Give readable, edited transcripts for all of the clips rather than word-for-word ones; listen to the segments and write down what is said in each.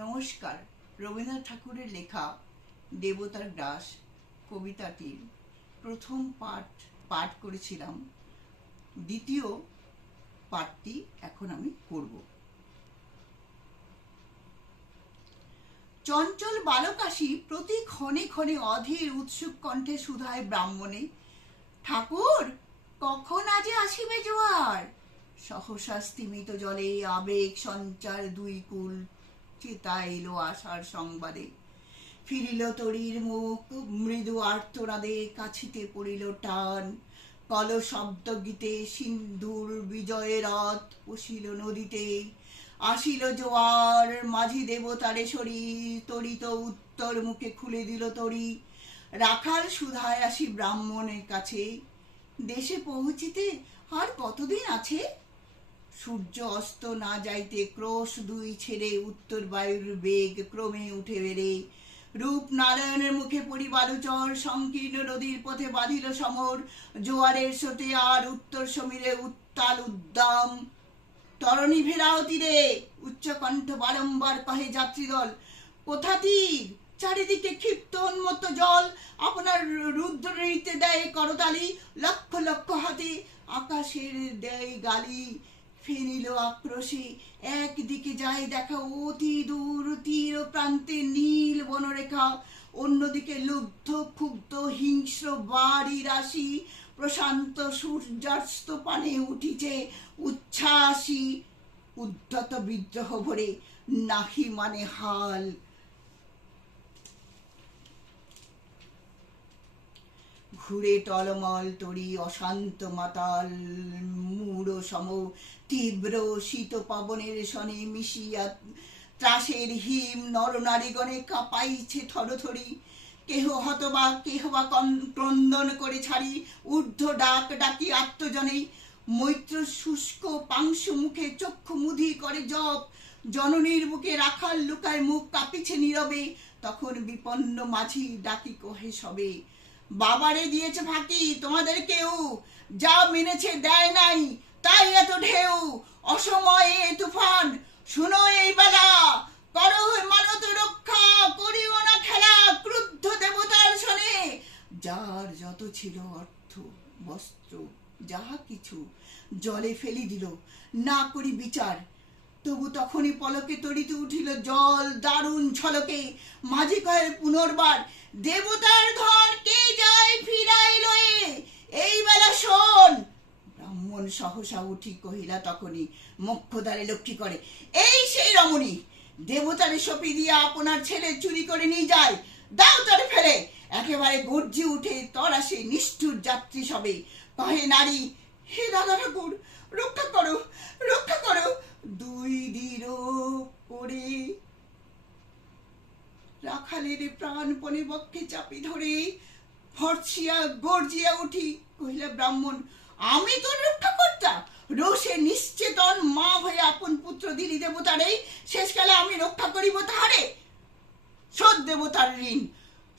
নমস্কার। রবীন্দ্রনাথ ঠাকুরের লেখা দেবতার গ্রাস কবিতাটির প্রথম পাঠ করেছিলাম। দ্বিতীয় পাঠটি এখন আমি করব। চঞ্চল বালকাশী প্রতি ক্ষণে ক্ষণে অধীর উৎসুক কণ্ঠে শুধায় ব্রাহ্মণে, ঠাকুর কখন আজ আসিবে জোয়ার? সহসা স্তিমিত জলে আবেগ সঞ্চার দুই কুল চেতা এলো আশার সংবাদে। ফিরিল তরীর মুখ মৃদু আর্তনাদে, কাছিতে পড়িল টান। কল শব্দ গীতে সিন্ধুর বিজয় রথ পশিল নদীতে। আসিল জোয়ার মাঝি দেবতারে সরি, তরিত উত্তর মুখে খুলে দিল তরি। রাখাল সুধায় আসি ব্রাহ্মণের কাছে, দেশে পৌঁছিতে আর কতদিন আছে? সূর্য অস্ত না যাইতে ক্রোশ দুই ছেড়ে উত্তর বায়ুর বেগ ক্রমে উঠে বেড়ে। রূপনারায়ণের মুখে পড়ি বালুচর, সংকীর্ণ নদীর পথে বাঁধিল সমর। জোয়ারের স্রোতে আর উত্তর সমীরে উত্তাল উদ্দাম। তরণী ভেরাও তীরে উচ্চকণ্ঠ বারংবার কহে যাত্রীদল, কোথা তীর? চারিদিকে ক্ষিপ্ত উন্মত্ত জল। আপনার রুদ্র নৃত্যে দেয় করতালি, লক্ষ লক্ষ হাতে আকাশের দেয় গালি। ফেনিল আক্রোশে একদিকে যায় দেখা অতি দূর তীর প্রান্তে নীল বনরেখা, অন্যদিকে লুব্ধ ক্ষুব্ধ হিংস্র বাড়ি রাশি। প্রশান্ত সূর্যাস্ত পানে উঠিছে উচ্ছ্বাসী, উদ্ধত বিদ্রোহ ভরে নাহি মানে হাল। ঘুরে টলমল তরি অশান্ত মাতাল, মূঢ় সম তীব্র শীত পবনের সনে মিশিয়া ত্রাসের হিম নরনারীগণে কাঁপাইছে থরথরি। কেহ হতবা কেহ বা ক্রন্দন করে ছাড়ি, ঊর্ধ্ব ডাক ডাকি আত্মজনে। মৈত্র শুষ্ক পাংশু মুখে চক্ষু মুদি করে জপ। জননীর বুকে রাখাল লুকায় মুখ কাঁপিছে নীরবে। তখন বিপন্ন মাঝি ডাকি কহে সবে, বাবারে দিয়েছে ফাঁকি তোমাদের কেউ, যা মেনেছে দেয় নাই তাই এত ঢেউ। অসময়ে তুফান শুনো এই বেলা, করো মানত রক্ষা করিও না খেলা। ক্রুদ্ধ দেবতার শনে যার যত ছিল অর্থ বস্ত্র যাহা কিছু জলে ফেলি দিল, না করি বিচার। তবু তখনই পলকে তড়িতে উঠিল জল দারুণ ঝলকে। মাঝি কহে পুনর্বার, দেবতার ধন কে যায় ফিরাই লয়ে, এই বেলা শোন। ব্রাহ্মণ সহসা উঠি কহিলা তখনই মোক্ষদ্বারে লক্ষ্মী করে, এই সেই রমণী, দেবতারে সপি দিয়া আপনার ছেলে চুরি করে নিয়ে যায়, দাও তারে ফেলে। একেবারে গর্জি উঠে তরাসে নিষ্ঠুর যাত্রী সবে। কহে নারী, হে দাদা ঠাকুর রক্ষা করো রক্ষা করো। দুই দৃঢ় করে রাখালের প্রাণপণে বক্ষে চাপি ধরে ফর্সিয়া গর্জিয়া উঠি কহিলা ব্রাহ্মণ, আমি তোর রক্ষা কর্তা? রোষে নিশ্চেতন মা হয়ে আপন পুত্র দিলি দেবতারে, শেষকালে আমি রক্ষা করিব তাহারে? শোধ দেবতার ঋণ,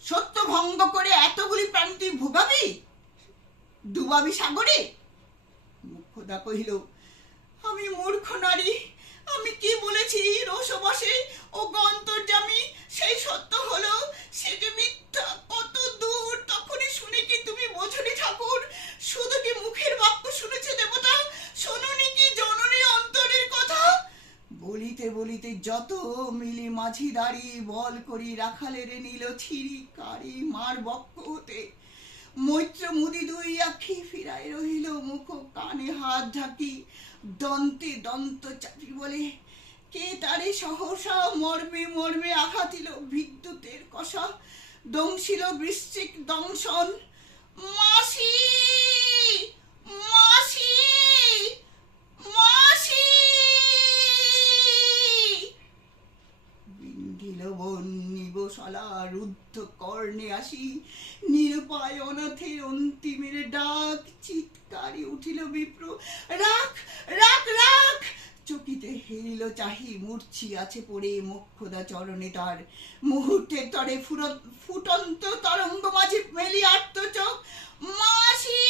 সত্য ভঙ্গ করে এতগুলি প্রাণ তুই ভোগাবি, ডুবাবি সাগরে? মুখ্যদা কহিল, আমি মূর্খ নারী, আমি কি বলেছি রোষবশে ও অন্তর্যামী সেই সত্য হলো, সে যে মিথ্যা কত দূর তখনই শুনে কি তুমি বোঝনি ঠাকুর? শুধু কি মুখের বাক্য শুনেছে দেবতা, শোনোনি কি জননী অন্তরের কথা? বলিতে বলিতে যত মিলি মাঝি দাঁড়ি বল করি রাখালের নিল ছিঁড়ি কারি মার বক্ষ হতে। মৈত্র মুদি দুই আখি ফিরায় রহিল মুখ কানে হাত ঢাকি। দন্তে দন্ত চাপি বলে, কে তারে সহসা মর্মে মর্মে আঘাতিল বিদ্যুতের কষা। দংশিল বৃশ্চিক দংশন, মাসি মাসি মাসি। বিন্ধিল বন নিবসলা রুদ্ধ কর্ণে আসি, নিরুপায় অনাথের অন্তিমের ডাক। চিৎকারে উঠিল বিপ্র, রাখ রাখ রাখ। চকিতে হেরিল চাহি মূর্ছি আছে পড়ে মোক্ষদা চরণে তার। মুহূর্তের তরে ফুটন্ত তরঙ্গ মাঝে মেলি আর্ত চোখ, মাসি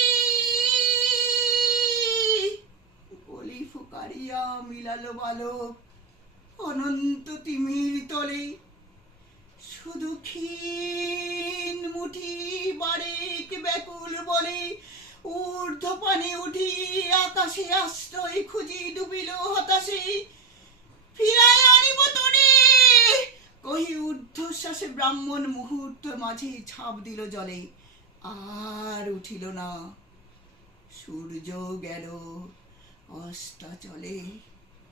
বলি ফুকারিয়া মিলালো বালক। অনন্ত তিমির তলে ঊর্ধ্বপানে উঠি আকাশে আশ্রয় খুঁজি ডুবিল হতাশে ফিরায় আনিব তোরে কহি ঊর্ধ্বশ্বাসে ব্রাহ্মণ মুহূর্ত মাঝে ঝাঁপ দিল জলে আর উঠিল না সূর্য গেল অস্তাচলে।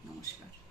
নমস্কার।